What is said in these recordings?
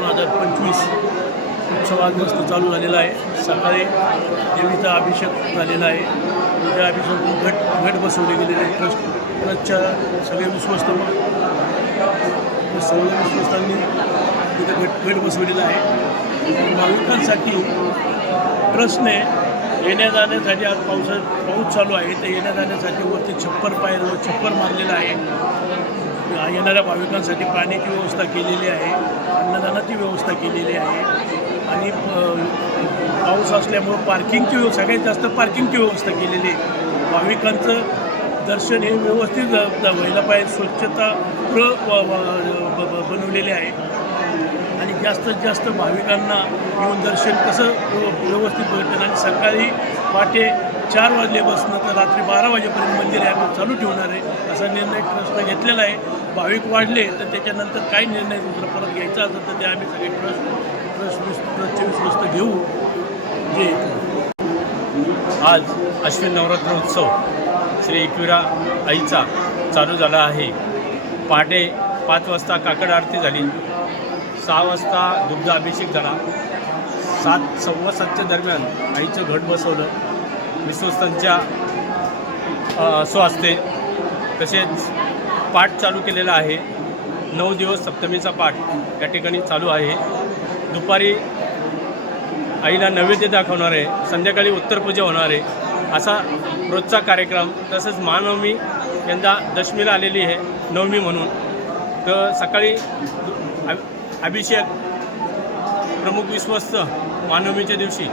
दोन हजार पंचवीस उत्सवाग्रस्त चालू झालेला आहे. सकाळी देवीचा अभिषेक झालेला आहे. त्या अभिषेक घट घट बसवले गेलेले आहे. ट्रस्ट ट्रस्टच्या सगळे विश्वस्त सगळ्या विश्वस्तांनी तिथे घट घट बसवलेला आहे. भाविकांसाठी ट्रस्टने येण्या जाण्यासाठी आज पावसात पाऊस चालू आहे. तर येण्या जाण्यासाठी वरती छप्पर पाय छप्पर मारलेलं आहे. येणाऱ्या भाविकांसाठी पाण्याची व्यवस्था केलेली आहे अन्नदानाची व्यवस्था केलेली आहे. आणि पाऊस असल्यामुळं पार्किंगची व्यव सगळ्यात जास्त पार्किंगची व्यवस्था केलेली आहे. भाविकांचं दर्शन हे व्यवस्थित व्हायला पाहिजे स्वच्छता प्र ब- बनवलेली आहे. आणि जास्तीत जास्त भाविकांना येऊन दर्शन कसं व्यवस्थित भेटेल आणि सकाळी पहाटे चार वाजल्यापासून तर रात्री बारा वाजेपर्यंत मंदिर आहे चालू ठेवणार आहे असा निर्णय ट्रस्टनं घेतलेला आहे. भाविक वाढले तर त्याच्यानंतर काही निर्णय दुसरा परत घ्यायचा असेल तर ते आम्ही सगळे ट्रस्ट ट्रस्ट ट्रस्टचे विश्वस्त घेऊ. जे आज अश्विन नवरात्र उत्सव श्री एकविरा आईचा चालू झाला आहे. पहाटे पाच वाजता काकड आरती झाली. सहा वाजता दुग्ध अभिषेक झाला. सात सव्वा सातच्या दरम्यान आईचं घट बसवलं. विश्वस्तांच्या अ, स्वहस्ते तसेच पाठ चालू केलेला आहे. नऊ दिवस सप्तमीचा पाठ या ठिकाणी चालू आहे. दुपारी आईला नैवेद्य दाखवणार आहे. संध्याकाळी उत्तरपूजा होणार आहे. असा रोजचा कार्यक्रम तसंच महानवमी यंदा दशमीला आलेली आहे नवमी म्हणून. तर सकाळी अभिषेक प्रमुख विश्वस्त महानवमीच्या दिवशी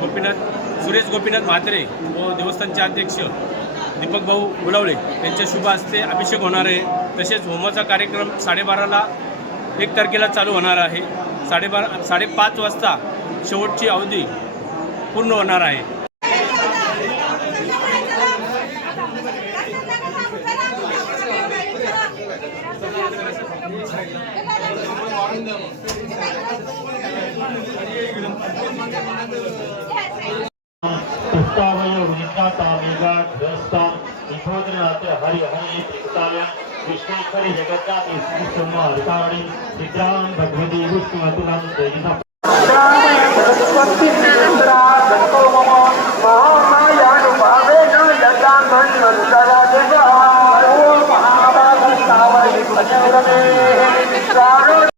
गोपीनाथ सुरेश गोपीनाथ म्हात्रे व देवस्थानचे अध्यक्ष दीपक भाऊ बुलावले यांच्या शुभ हस्ते अभिषेक होणार आहे. तसेच होमाचा कार्यक्रम साडेबाराला एक तारखेला चालू होणार आहे. साडेबारा साडेपाच वाजता शेवटची अवधी पूर्ण होणार आहे. पुष्टावय वृद्धातामेघाग्रस्तां विभोद्रनाथ हरि हरि त्रिकुटाय विश्वेश्वरी जगत्तापि श्रीसंहारकाणि निद्रां भगवती विष्णुअतुलं तेजसा रामाय भगवत्वत्ति